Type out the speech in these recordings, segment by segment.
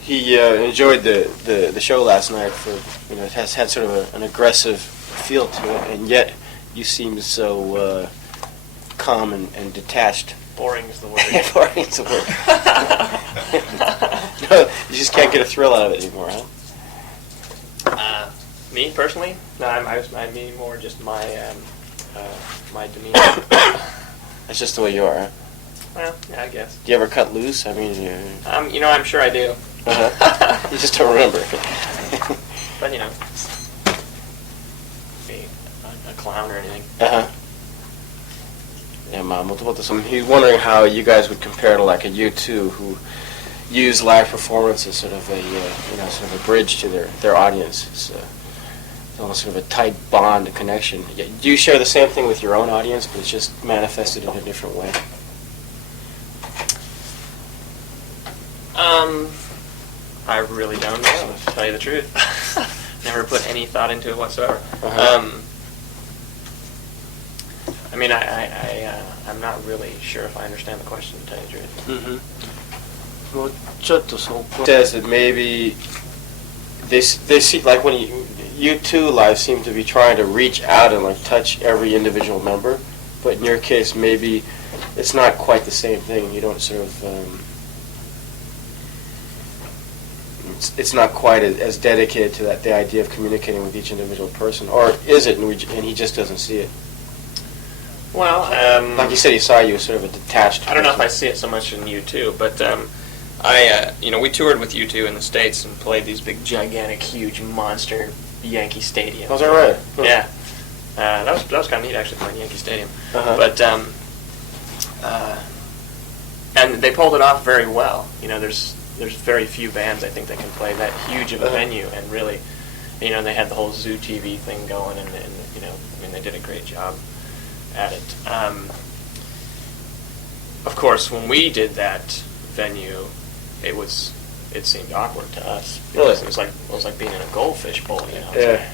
He enjoyed the show last night. It has had sort of an aggressive feel to it, and yet you seem so calm and detached. Boring is the word. Boring is the word. No, you just can't get a thrill out of it anymore, huh? Me personally, no, I mean more just my my demeanor. That's just the way you are, huh? Well, yeah, I guess. Do you ever cut loose? I mean, I'm sure I do. You just don't remember. But be a clown or anything. Yeah, he's wondering how you guys would compare to like a U2 who use live performance as sort of a sort of a bridge to their audience. It's almost sort of a tight bond, a connection. Do you share the same thing with your own audience, but it's just manifested in a different way? I really don't know, to tell you the truth. Never put any thought into it whatsoever. I mean, I'm not really sure if I understand the question, to tell you the truth. Well, it says that maybe they see, like when you two live seem to be trying to reach out and like touch every individual member, but in your case maybe it's not quite the same thing. You don't sort of it's not quite as dedicated to the idea of communicating with each individual person, or is it? And he just doesn't see it. Well, like you said, he saw you as sort of a detached. I don't know if I see it so much in U2, but we toured with U2 in the States and played these big, gigantic, huge monster Yankee Stadium. Was that right? Yeah, that was kind of neat actually, playing Yankee Stadium. But and they pulled it off very well. There's very few bands I think that can play that huge of a venue, and really, they had the whole Zoo TV thing going, and they did a great job at it. Of course, when we did that venue, it seemed awkward to us. Really? It was like being in a goldfish bowl. Yeah.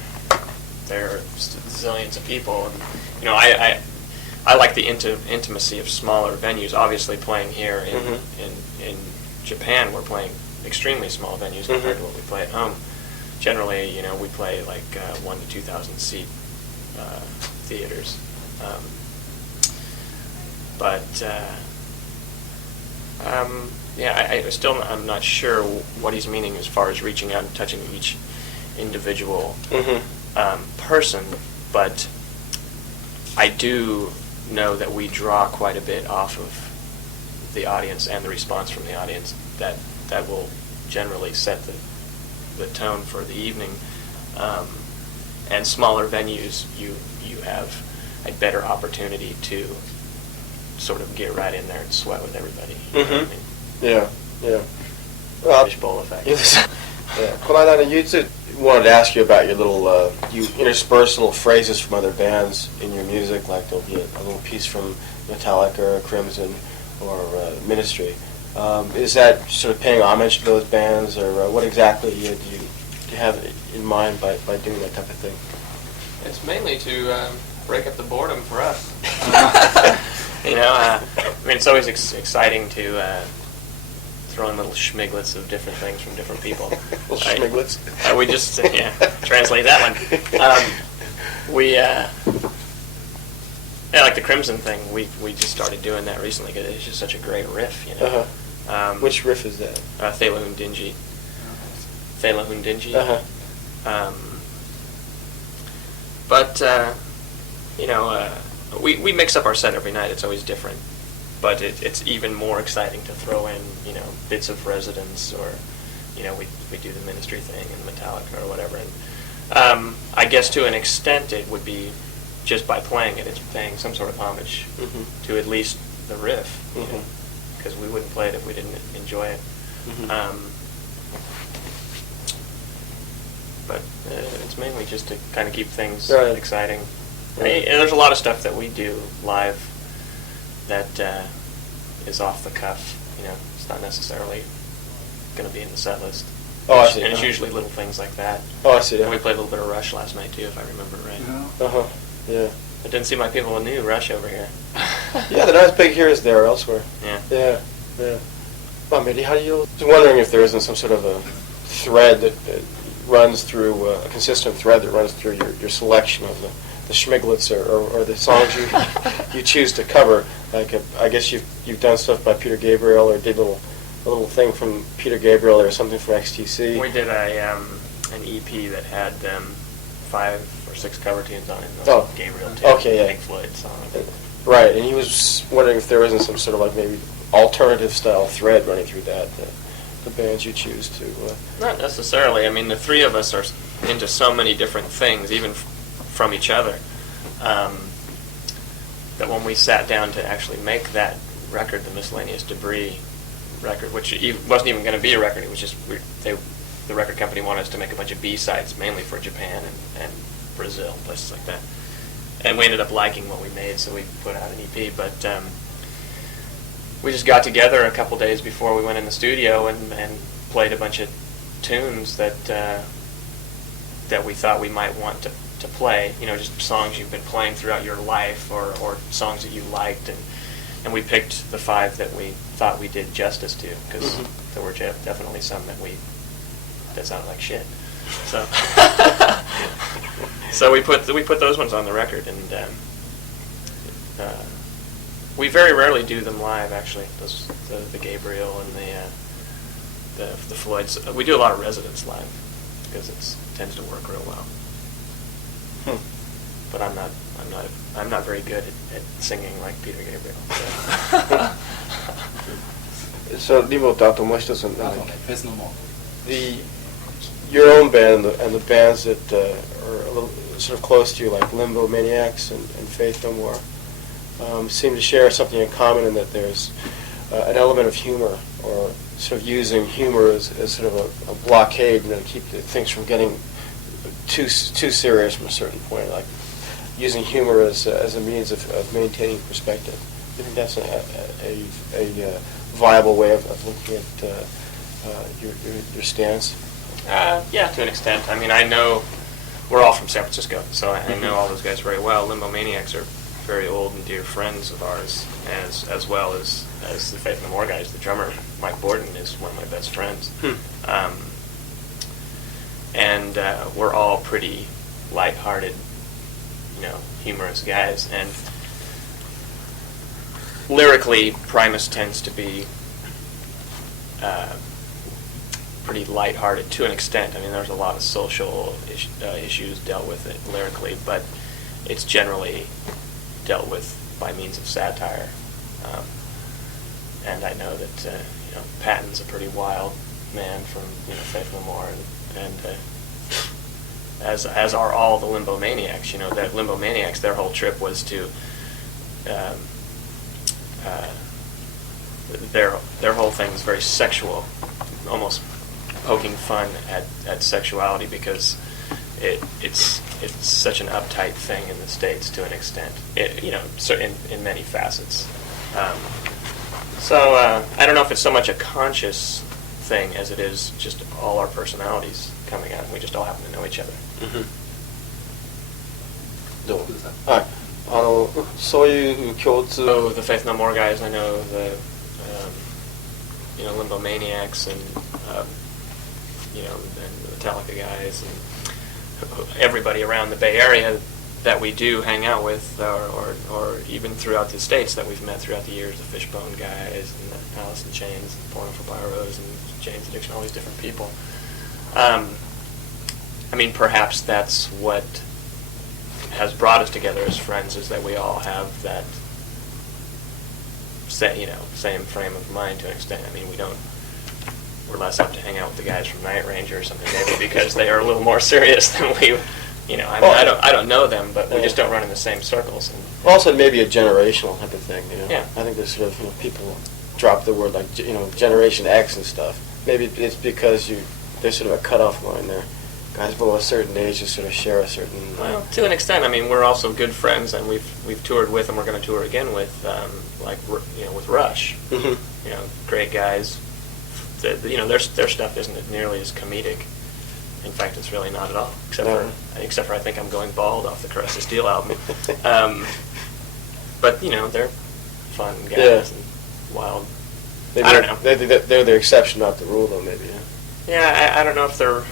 There are zillions of people, and I like the intimacy of smaller venues. Obviously, playing here in Japan, we're playing extremely small venues compared to what we play at home. Generally, we play like 1,000 to 2,000 seat theaters. I'm not sure what he's meaning as far as reaching out and touching each individual person, but I do know that we draw quite a bit off of the audience and the response from the audience that will generally set the tone for the evening. And smaller venues, you have a better opportunity to sort of get right in there and sweat with everybody. You know what I mean? Yeah. Well, fishbowl effect. Yeah. Well, I wanted to ask you about your little, you intersperse little phrases from other bands in your music, like there'll be a little piece from Metallica or Crimson or Ministry. Is that sort of paying homage to those bands, or what exactly do you have in mind by doing that type of thing? It's mainly to break up the boredom for us. It's always exciting to throw in little schmiglets of different things from different people. Little schmiglets? We just, translate that one. Like the Crimson thing, we just started doing that recently because it's just such a great riff, Which riff is that? Thelahun Dingi. Thelahun Dingi. We mix up our set every night. It's always different. But it's even more exciting to throw in, bits of Residence, or, we do the Ministry thing and Metallica or whatever. And I guess to an extent it would be just by playing it, it's paying some sort of homage to at least the riff, because we wouldn't play it if we didn't enjoy it. But it's mainly just to kind of keep things exciting. Right. There's a lot of stuff that we do live that is off the cuff. It's not necessarily going to be in the set list. Oh, I see. And it's usually little things like that. Oh, I see. And we played a little bit of Rush last night too, if I remember right. Yeah. It didn't seem like people knew Rush over here. Yeah, they're not as big here as they are elsewhere. Yeah. I was wondering if there isn't some sort of a thread that runs through, a consistent thread that runs through your selection of the Schmiglets or the songs you choose to cover. Like, I guess you've done stuff by Peter Gabriel, or did a little thing from Peter Gabriel or something from XTC. We did an EP that had 5 or 6 cover tunes on it. Oh, Gabriel too. Okay, yeah. Pink Floyd song. Right, and he was wondering if there isn't some sort of like maybe alternative style thread running through that, the bands you choose to. Not necessarily. I mean, the three of us are into so many different things, even from each other, that when we sat down to actually make that record, the Miscellaneous Debris record, which wasn't even going to be a record, it was just the record company wanted us to make a bunch of B-sides, mainly for Japan and Brazil, places like that. And we ended up liking what we made, so we put out an EP. But we just got together a couple days before we went in the studio and played a bunch of tunes that we thought we might want to play. You know, just songs you've been playing throughout your life, or songs that you liked, and we picked the 5 that we thought we did justice to, because there were definitely some that sounded like shit. So so we put those ones on the record, and we very rarely do them live. Actually, the Gabriel and the Floyds. We do a lot of Residents live because it tends to work real well. But I'm not very good at singing like Peter Gabriel. So, Livoとあともう一つのあとね、フェスのも your own band and the bands that are a little sort of close to you, like Limbo Maniacs and Faith No More, seem to share something in common in that there's an element of humor, or sort of using humor as sort of a blockade, to keep things from getting too serious from a certain point, like using humor as a means of maintaining perspective. I think that's a viable way of looking at your stance. Yeah, to an extent. I mean, I know we're all from San Francisco, so I know all those guys very well. Limbo Maniacs are very old and dear friends of ours, as well as the Faith No More guys. The drummer, Mike Borden, is one of my best friends. And we're all pretty lighthearted, humorous guys. And lyrically, Primus tends to be pretty lighthearted to an extent. I mean, there's a lot of social issues dealt with it lyrically, but it's generally dealt with by means of satire. And I know that Patton's a pretty wild man from Faith No More, and as are all the Limbo Maniacs. That Limbo Maniacs, their whole trip was to their whole thing is very sexual, almost poking fun at sexuality, because it's such an uptight thing in the States to an extent, in many facets. So I don't know if it's so much a conscious thing as it is just all our personalities coming out, and we just all happen to know each other. どう？はい。そういう共通。So the Faith No More guys, I know the Limbo Maniacs, and and the Metallica guys, and everybody around the Bay Area that we do hang out with, or even throughout the States that we've met throughout the years, the Fishbone guys, and the Alice in Chains, and Porno for Pyros, and Jane's Addiction, all these different people. I mean, perhaps that's what has brought us together as friends, is that we all have that same frame of mind to an extent. I mean, we're less apt to hang out with the guys from Night Ranger or something, maybe because they are a little more serious than we. I don't know them, but we just don't run in the same circles. And also, maybe a generational type of thing. Yeah. I think there's sort of people drop the word like Generation X and stuff. Maybe it's because there's sort of a cutoff line there. Guys below a certain age just sort of share a certain. Well, to an extent. I mean, we're also good friends, and we've toured with, and we're going to tour again with, with Rush. Mm-hmm. Great guys. Their stuff isn't nearly as comedic. In fact, it's really not at all. Except for I think I'm going bald off the Caress of Steel album. But they're fun guys and wild Maybe I don't know. They're the exception, not the rule, though. Maybe. Yeah, I don't know if there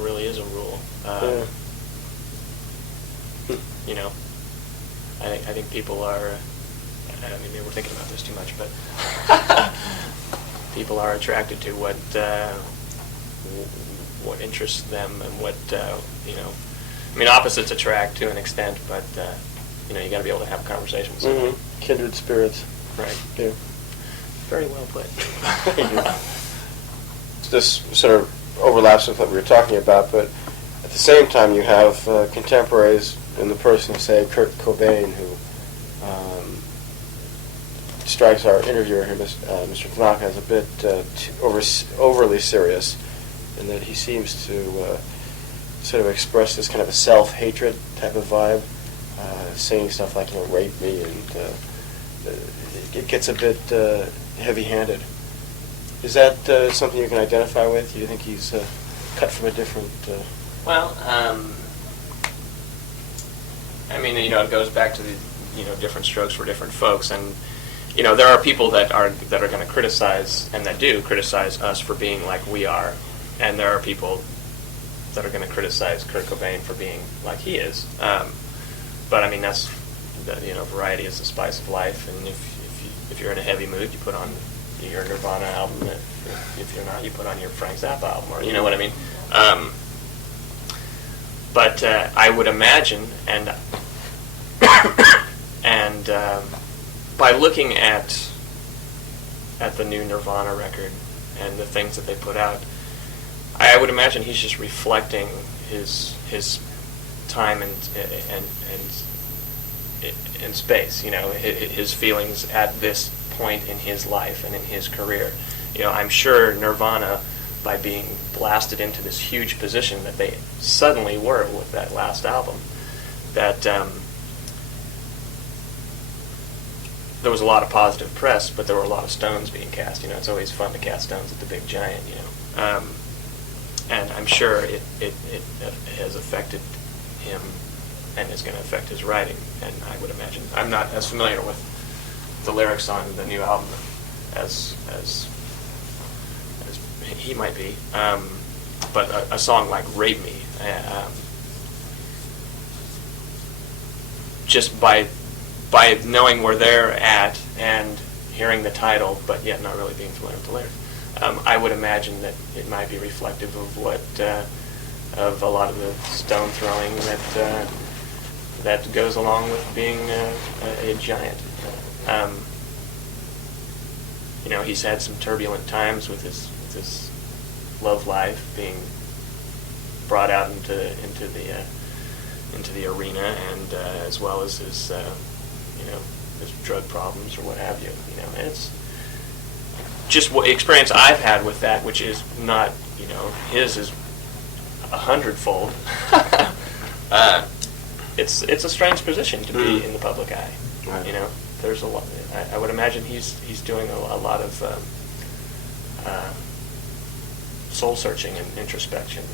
really is a rule. Yeah. You know, I think people are. I mean, maybe we're thinking about this too much, but people are attracted to what interests them and what you know. I mean, opposites attract to an extent, but you know, you got to be able to have a conversation with somebody. Mm-hmm. Kindred spirits. Right. Yeah. Very well put. This sort of overlaps with what we were talking about, but at the same time, you have contemporaries in the person of, say, Kurt Cobain, who strikes our interviewer here, Mr. Tanaka, as a bit overly serious, in that he seems to sort of express this kind of a self-hatred type of vibe, saying stuff like, rape me, and it gets a bit heavy-handed. Is that something you can identify with? Do you think he's cut from a different... Well, I mean, it goes back to the, different strokes for different folks, and there are people that are going to criticize, and that do criticize us for being like we are, and there are people that are going to criticize Kurt Cobain for being like he is. But I mean, that's variety is the spice of life, and if you're in a heavy mood, you put on your Nirvana album. If you're not, you put on your Frank Zappa album, or you know what I mean. But I would imagine, and by looking at the new Nirvana record and the things that they put out, I would imagine he's just reflecting his time and space. His feelings at this point in his life and in his career. I'm sure Nirvana, by being blasted into this huge position that they suddenly were with that last album, that there was a lot of positive press, but there were a lot of stones being cast. It's always fun to cast stones at the big giant. And I'm sure it has affected him and is going to affect his writing. And I would imagine, I'm not as familiar with the lyrics on the new album as he might be, but a song like "Rape Me," just by knowing where they're at and hearing the title, but yet not really being familiar with the lyrics, I would imagine that it might be reflective of what of a lot of the stone throwing that goes along with being a giant. He's had some turbulent times with his love life, being brought out into the arena, and as well as his his drug problems or what have you. And it's just what experience I've had with that, which is not his is 100-fold. It's a strange position to be in the public eye. Right. There's a lot. I would imagine he's doing a lot of soul searching and introspection.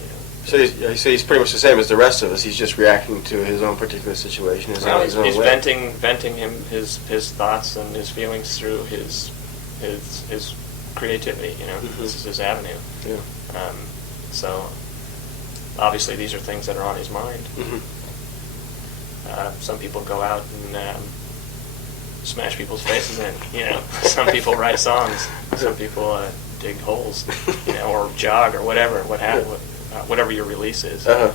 So he's pretty much the same as the rest of us. He's just reacting to his own particular situation. He's venting his thoughts and his feelings through his creativity. Mm-hmm. This is his avenue. Yeah. So obviously these are things that are on his mind. Mm-hmm. Some people go out and smash people's faces in. Some people write songs. Some people dig holes, or jog or whatever. Whatever your release is. Right.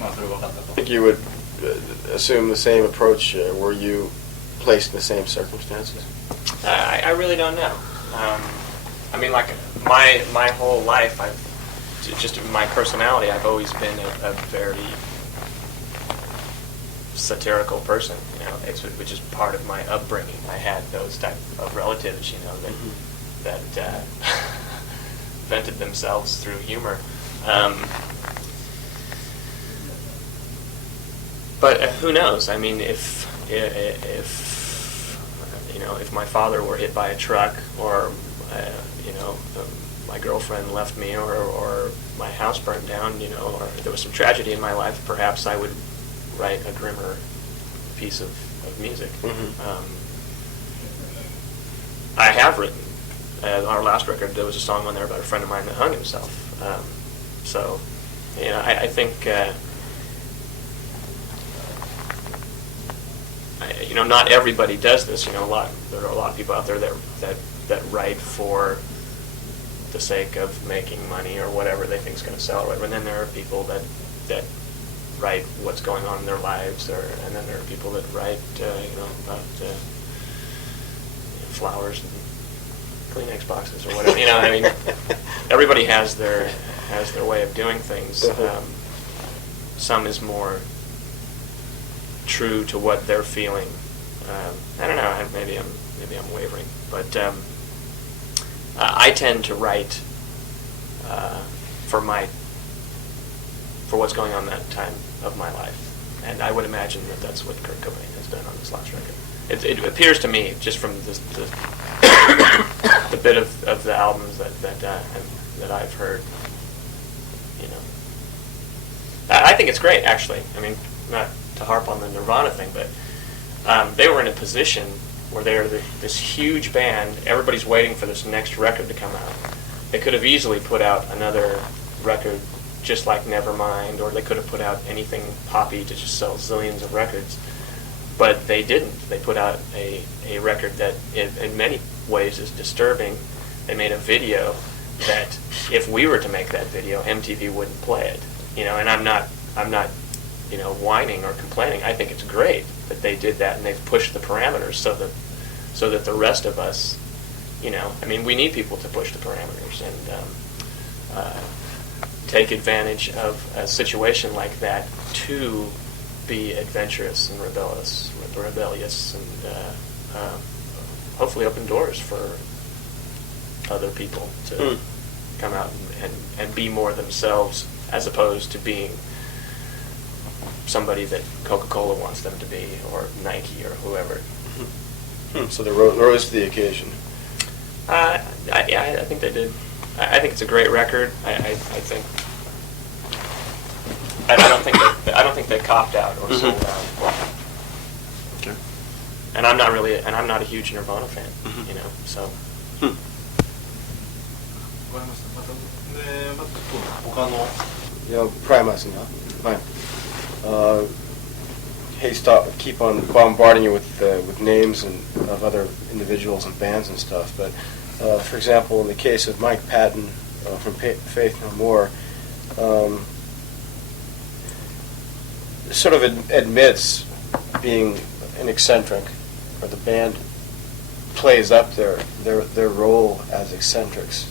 I think you would assume the same approach were you placed in the same circumstances. I really don't know. I mean, like my whole life, just my personality, I've always been a very satirical person, which is part of my upbringing. I had those type of relatives, that vented themselves through humor. But who knows? I mean, if my father were hit by a truck, or my girlfriend left me, or my house burned down, or there was some tragedy in my life, perhaps I would write a grimmer piece of of music. Mm-hmm. I have written. Our last record, there was a song on there about a friend of mine that hung himself. So, I think, not everybody does this. There are a lot of people out there that write for the sake of making money or whatever they think is going to sell or whatever. And then there are people that write what's going on in their lives, and then there are people that write, about flowers and Kleenex boxes or whatever. Everybody has their way of doing things. Some is more true to what they're feeling. I don't know. Maybe I'm wavering, but I tend to write for what's going on that time of my life, and I would imagine that that's what Kurt Cobain has done on this last record. It appears to me, just from the bit of the albums that I've heard, I think it's great, actually. Not to harp on the Nirvana thing, but they were in a position where they're this huge band. Everybody's waiting for this next record to come out. They could have easily put out another record just like Nevermind, or they could have put out anything poppy to just sell zillions of records. But they didn't. They put out a record that in many ways is disturbing. They made a video that if we were to make that video, MTV wouldn't play it. And I'm not whining or complaining. I think it's great that they did that, and they've pushed the parameters so that the rest of us, we need people to push the parameters and take advantage of a situation like that to be adventurous and rebellious, and hopefully open doors for other people to come out and be more themselves, as opposed to being somebody that Coca-Cola wants them to be, or Nike, or whoever. So they rose to the occasion. I think they did. I think it's a great record. I don't think they copped out or sold out. Okay. And I'm not a huge Nirvana fan. So. わかりました。またちょっと他の Primus, fine. Keep on bombarding you with names of other individuals and bands and stuff. But for example, in the case of Mike Patton from Faith No More, sort of admits being an eccentric, or the band plays up their role as eccentrics.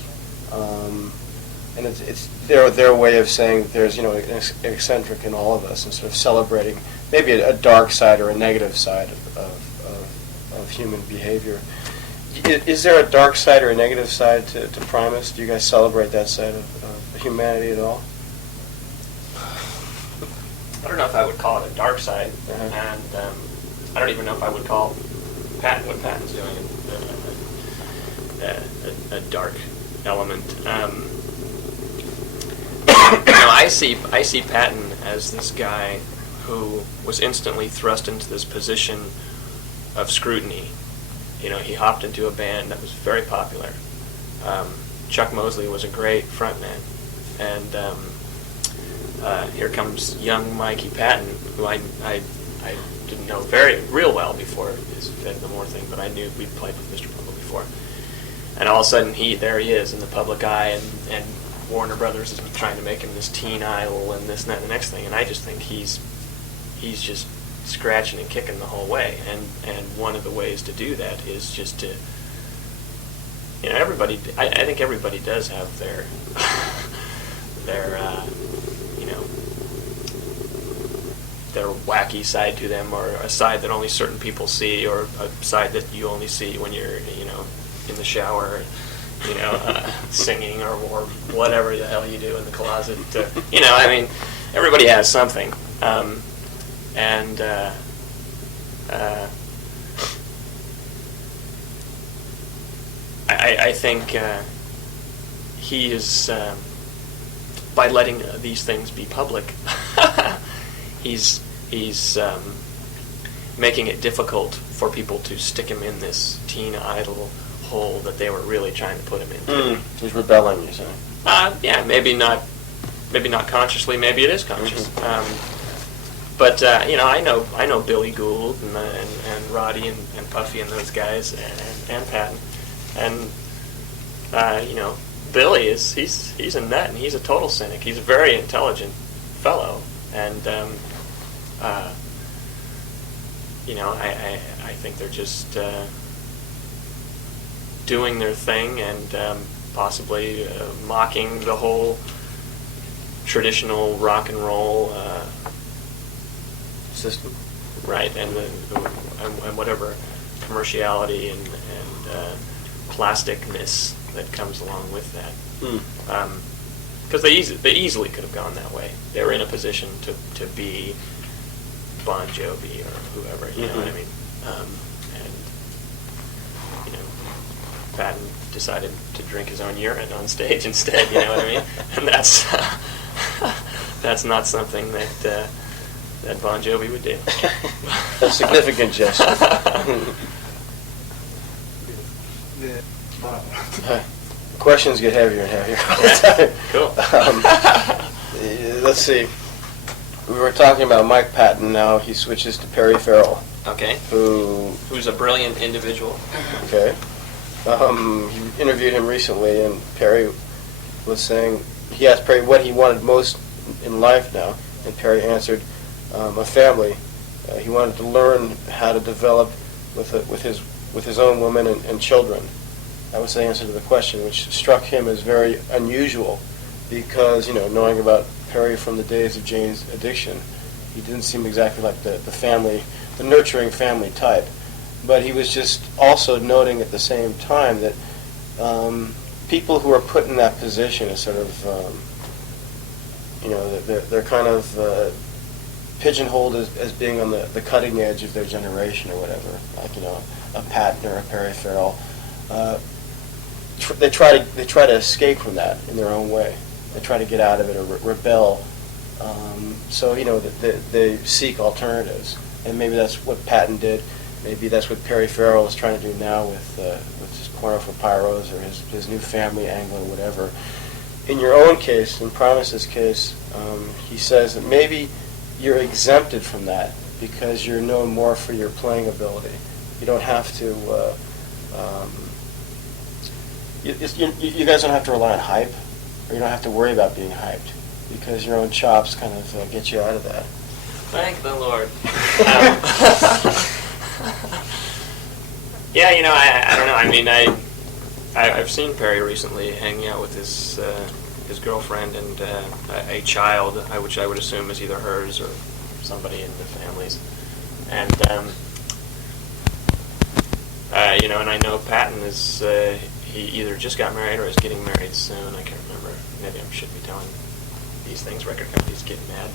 And it's their way of saying that there's an eccentric in all of us, and sort of celebrating maybe a dark side or a negative side of human behavior. Is there a dark side or a negative side to Primus? Do you guys celebrate that side of humanity at all? I don't know if I would call it a dark side, and I don't even know if I would call what Patton's doing a dark element. I see Patton as this guy who was instantly thrust into this position of scrutiny. He hopped into a band that was very popular. Chuck Mosley was a great frontman, and here comes young Mikey Patton, who I didn't know real well before his Faith No More thing, but I knew we'd played with Mr. Bumble before. And all of a sudden, there he is in the public eye, and Warner Brothers is trying to make him this teen idol and this and that and the next thing, and I just think he's just scratching and kicking the whole way, and one of the ways to do that is just to, everybody, I think everybody does have their their wacky side to them, or a side that only certain people see, or a side that you only see when you're in the shower, singing or whatever the hell you do in the closet. Everybody has something, and I think he is, by letting these things be public, he's making it difficult for people to stick him in this teen idol hole that they were really trying to put him into. He's rebelling, you're saying? Yeah, maybe not consciously. Maybe it is conscious. But I know Billy Gould and Roddy and Puffy and those guys and Patton, and Billy he's a nut and he's a total cynic. He's a very intelligent fellow, and I think they're just doing their thing and possibly mocking the whole traditional rock and roll System. right, and whatever commerciality and plasticness that comes along with that. Because they easily could have gone that way. They were in a position to be Bon Jovi or whoever, you know what I mean? And Patton decided to drink his own urine on stage instead, you know what I mean? And that's not something that Bon Jovi would do. A significant gesture. でバラバラ Questions get heavier and heavier all the time. Cool. Let's see. We were talking about Mike Patton. Now he switches to Perry Farrell. Okay. Who's a brilliant individual. Okay. He interviewed him recently, and Perry was saying he asked Perry what he wanted most in life now, and Perry answered, a family. He wanted to learn how to develop with his own woman and children. That was the answer to the question, which struck him as very unusual, because knowing about Perry from the days of Jane's Addiction, he didn't seem exactly like the family, the nurturing family type. But he was just also noting at the same time that people who are put in that position is sort of, they're kind of pigeonholed as being on the cutting edge of their generation or whatever, like a Patton or a Perry Farrell. They try to escape from that in their own way. They try to get out of it or rebel. So they seek alternatives, and maybe that's what Patton did. Maybe that's what Perry Farrell is trying to do now with his Porno for Pyros or his new family angle or whatever. In your own case, in Primus's case, he says that maybe you're exempted from that because you're known more for your playing ability. You don't have to. You guys don't have to rely on hype, or you don't have to worry about being hyped, because your own chops kind of get you out of that. Thank the Lord. Yeah, I don't know. I mean, I've seen Perry recently hanging out with his girlfriend and a child, which I would assume is either hers or somebody in the family's, and and I know Patton is. He either just got married or is getting married soon. I can't remember. Maybe I should be telling these things. Record companies get mad.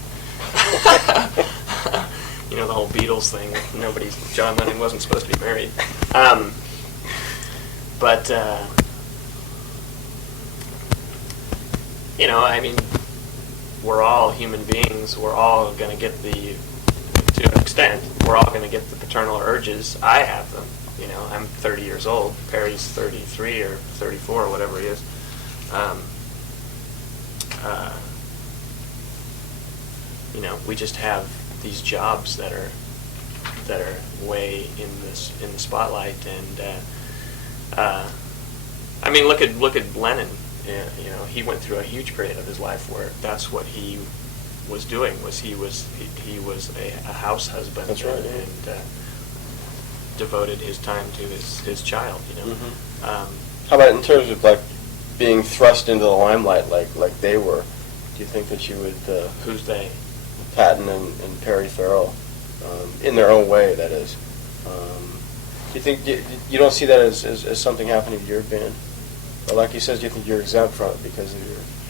The whole Beatles thing. John Lennon wasn't supposed to be married. But I mean, we're all human beings. We're all going to get to an extent, we're all going to get the paternal urges. I have them. I'm 30 years old. Perry's 33 or 34 or whatever he is. We just have these jobs that are way in the spotlight, and I mean, look at Lennon. He went through a huge period of his life where that's what he was doing. He was a house husband. That's right. And devoted his time to his child. How about in terms of like being thrust into the limelight like they were? Do you think that you would? Who's they? Patton and Perry Farrell, in their own way, that is. Do you think you don't see that as something happening to your band? Or like he says, do you think you're exempt from it because of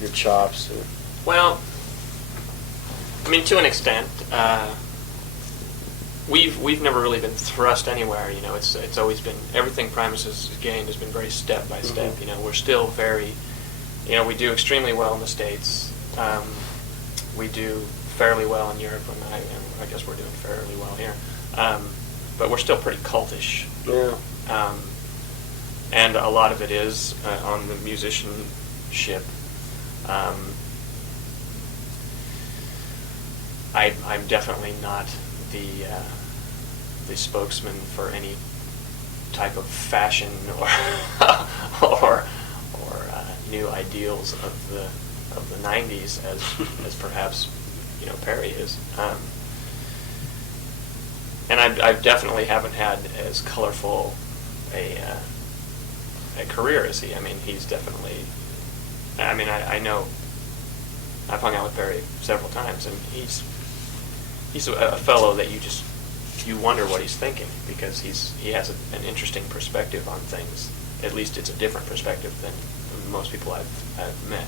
your chops? Or? Well, I mean, to an extent, we've never really been thrust anywhere. It's always been everything Primus has gained has been very step by step. We're still very, we do extremely well in the States. We do fairly well in Europe, and I guess we're doing fairly well here. but we're still pretty cultish. Yeah. And a lot of it is on the musicianship. I'm definitely not the spokesman for any type of fashion or new ideals of the 90s as perhaps Perry is. And I definitely haven't had as colorful a career as he. I mean, he's definitely. I mean, I know. I've hung out with Perry several times, and he's a fellow that you wonder what he's thinking, because he has an interesting perspective on things. At least it's a different perspective than most people I've met.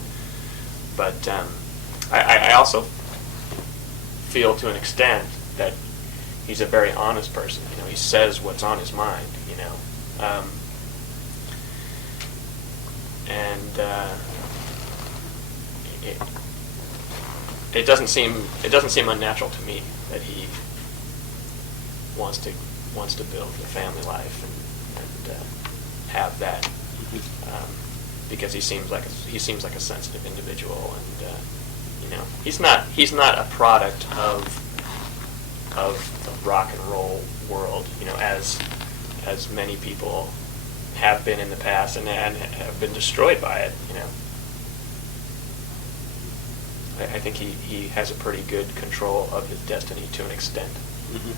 But I also feel to an extent that he's a very honest person. He says what's on his mind. And it doesn't seem unnatural to me that he wants to build a family life and have that, because he seems like a sensitive individual, and he's not a product of the rock and roll world, as many people have been in the past and have been destroyed by it. I think he has a pretty good control of his destiny to an extent. Mm-hmm.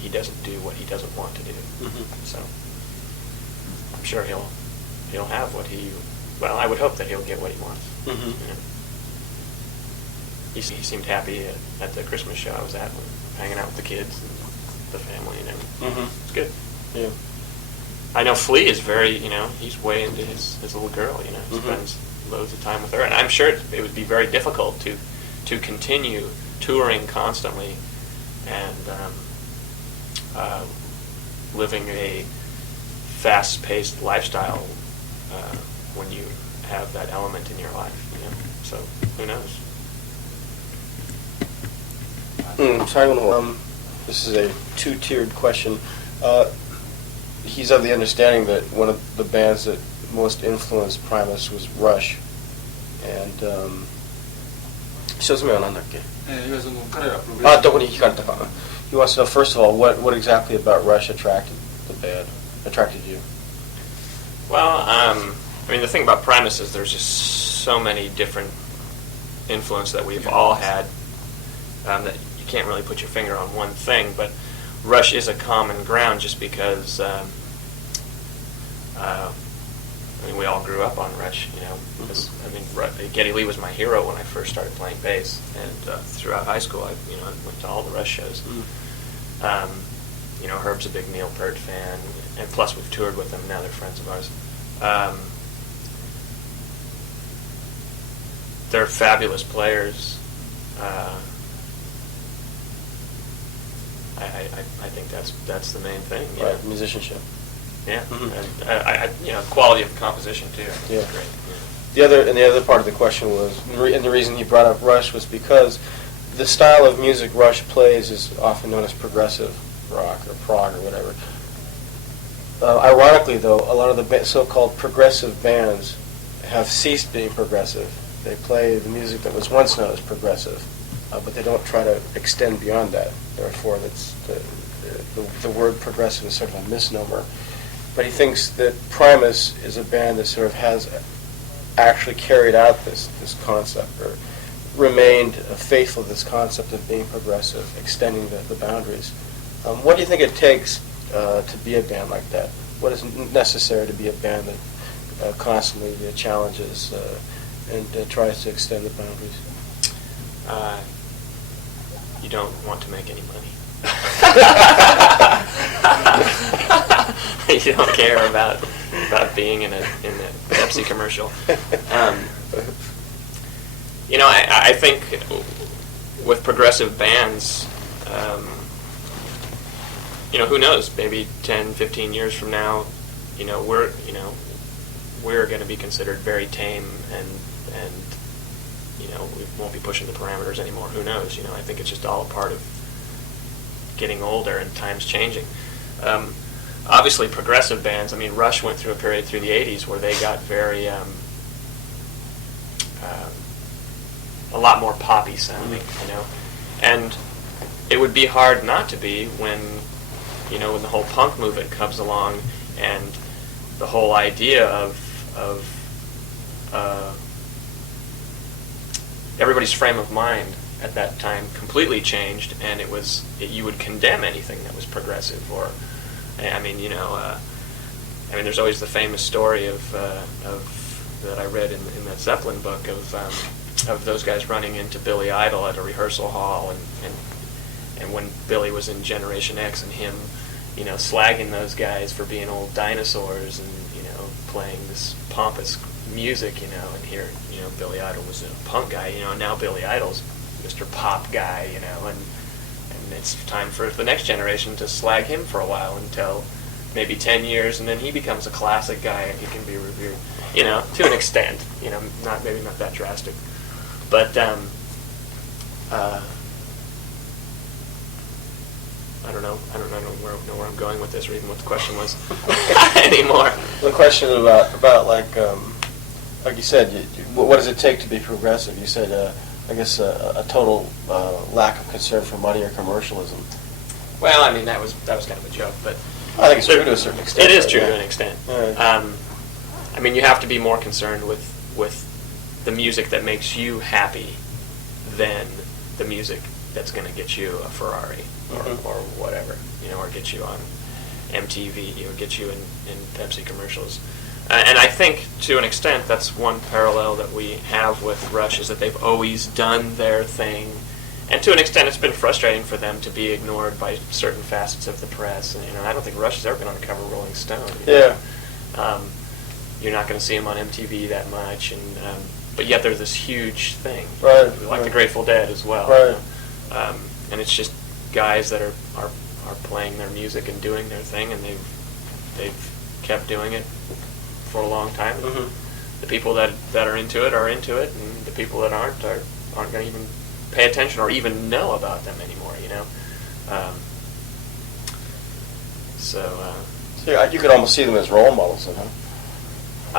He doesn't do what he doesn't want to do. Mm-hmm. So I'm sure he'll have what he. Well, I would hope that he'll get what he wants. Mm-hmm. He seemed happy at the Christmas show I was at, hanging out with the kids and the family and everything. Mm-hmm. It's good. Yeah. I know Flea is very, he's way into his little girl. He mm-hmm. spends loads of time with her, and I'm sure it would be very difficult to continue touring constantly and living a fast-paced lifestyle when you have that element in your life. So who knows? This is a two-tiered question. He's of the understanding that one of the bands that most influenced Primus was Rush, and 一つ目は何だっけ？彼らプログレッシブ。どこに惹かれたか。He wants to know, first of all, what exactly about Rush attracted you? Well, I mean, the thing about Primus is there's just so many different influences that we've all had that you can't really put your finger on one thing, but Rush is a common ground just because I mean, we all grew up on Rush, because, I mean, Geddy Lee was my hero when I first started playing bass, and throughout high school I went to all the Rush shows. Herb's a big Neil Peart fan, and plus we've toured with them, now they're friends of ours. They're fabulous players. I think that's the main thing. Right, musicianship. Yeah, mm-hmm. And quality of composition too. Yeah, great. Yeah. The other part of the question was, and the reason you brought up Rush was because the style of music Rush plays is often known as progressive rock or prog or whatever. Ironically, though, a lot of the so-called progressive bands have ceased being progressive. They play the music that was once known as progressive, but they don't try to extend beyond that. Therefore, that's the word progressive is sort of a misnomer. But he thinks that Primus is a band that sort of has actually carried out this concept, or remained faithful to this concept of being progressive, extending the boundaries. What do you think it takes to be a band like that? What is necessary to be a band that constantly challenges and tries to extend the boundaries? You don't want to make any money. You don't care about being in a Pepsi commercial. I think with progressive bands, who knows? Maybe 10, 15 years from now, we're going to be considered very tame, and we won't be pushing the parameters anymore. Who knows? I think it's just all a part of getting older and times changing. Obviously, progressive bands. I mean, Rush went through a period through the '80s where they got very a lot more poppy sounding, you know, and it would be hard not to be when, you know, when the whole punk movement comes along and the whole idea of everybody's frame of mind at that time completely changed, and you would condemn anything that was progressive. Or, I mean, you know, I mean, there's always the famous story of that I read in that Zeppelin book of those guys running into Billy Idol at a rehearsal hall, and when Billy was in Generation X, and him, you know, slagging those guys for being old dinosaurs and, you know, playing this pompous music, you know, and here, you know, Billy Idol was a punk guy, you know, and now Billy Idol's Mr. Pop guy, you know, and it's time for the next generation to slag him for a while until maybe 10 years, and then he becomes a classic guy and he can be revered, you know, to an extent, you know, maybe not that drastic, but I don't know where I'm going with this, or even what the question was anymore. The question about like you said, what does it take to be progressive? You said, I guess, a total lack of concern for money or commercialism. Well, I mean, that was kind of a joke, but I think it's true to a certain extent. It is true to an extent. Right. I mean, you have to be more concerned with the music that makes you happy than the music that's going to get you a Ferrari or whatever, you know, or get you on MTV or get you in Pepsi commercials. And I think, to an extent, that's one parallel that we have with Rush, is that they've always done their thing. And to an extent, it's been frustrating for them to be ignored by certain facets of the press. And, you know, I don't think Rush has ever been on the cover of Rolling Stone. Yeah. You're not going to see them on MTV that much, and but yet they're this huge thing. Right. Like the Grateful Dead as well. Right. You know? And it's just guys that are playing their music and doing their thing, and they've kept doing it for a long time. Mm-hmm. The people that are into it, and the people that aren't going to even pay attention or even know about them anymore, you know. So you could almost see them as role models, huh?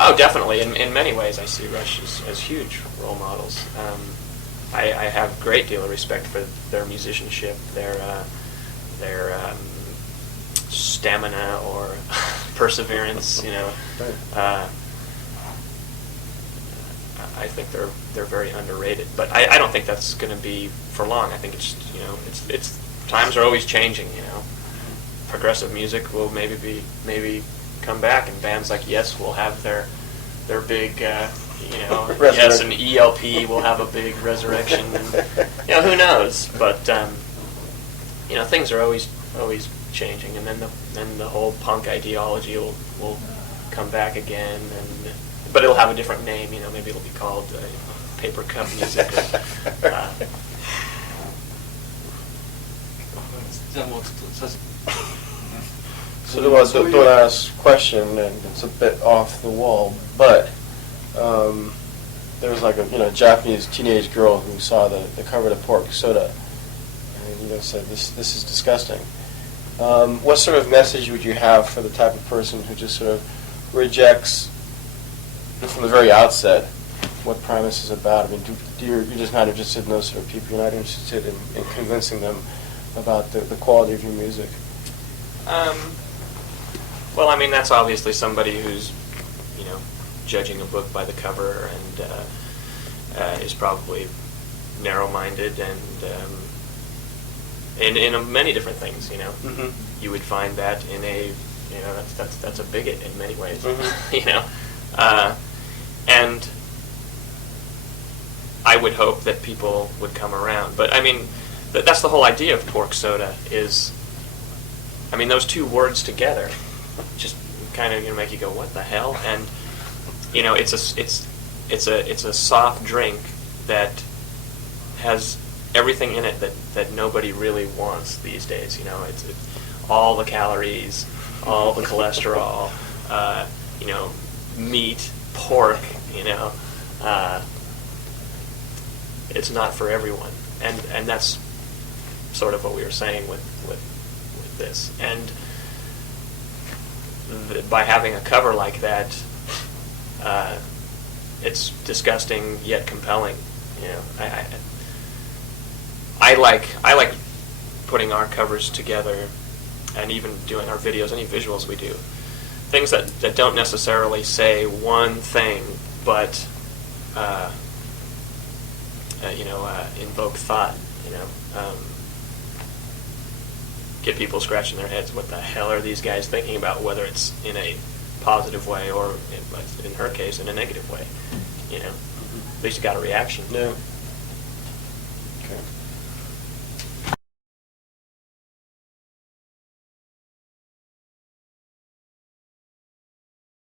Oh, definitely. In many ways, I see Rush as huge role models. I have a great deal of respect for their musicianship, their stamina or perseverance. You know, I think they're very underrated. But I don't think that's going to be for long. I think it's, you know, it's times are always changing. You know, progressive music will maybe come back, and bands like Yes will have their big, you know, Yes and ELP will have a big resurrection, and, you know, who knows? But you know, things are always changing, and then the whole punk ideology will come back again, but it'll have a different name. You know, maybe it'll be called Paper Cup Music. So there was the last question, and it's a bit off the wall, but there was like a Japanese teenage girl who saw the cover of Pork Soda, and said this is disgusting. What sort of message would you have for the type of person who just sort of rejects from the very outset what Primus is about? I mean, you're just not interested in those sort of people. You're not interested in convincing them about the quality of your music. Well, I mean, that's obviously somebody who's, judging a book by the cover and is probably narrow-minded and in many different things. Mm-hmm. You would find that in a, that's a bigot in many ways. Mm-hmm. And I would hope that people would come around. But I mean, that's the whole idea of Pork Soda is, I mean, those two words together just kind of make you go, what the hell? And it's a soft drink that has everything in it that nobody really wants these days. It's all the calories, all the cholesterol, meat, pork. It's not for everyone, and that's sort of what we were saying with this. And by having a cover like that, it's disgusting yet compelling. You know, I like putting our covers together, and even doing our videos, any visuals we do, things that don't necessarily say one thing, but invoke thought. You know, get people scratching their heads. What the hell are these guys thinking about? Whether it's in a positive way or, in her case, in a negative way. You know, at least you got a reaction. Yeah.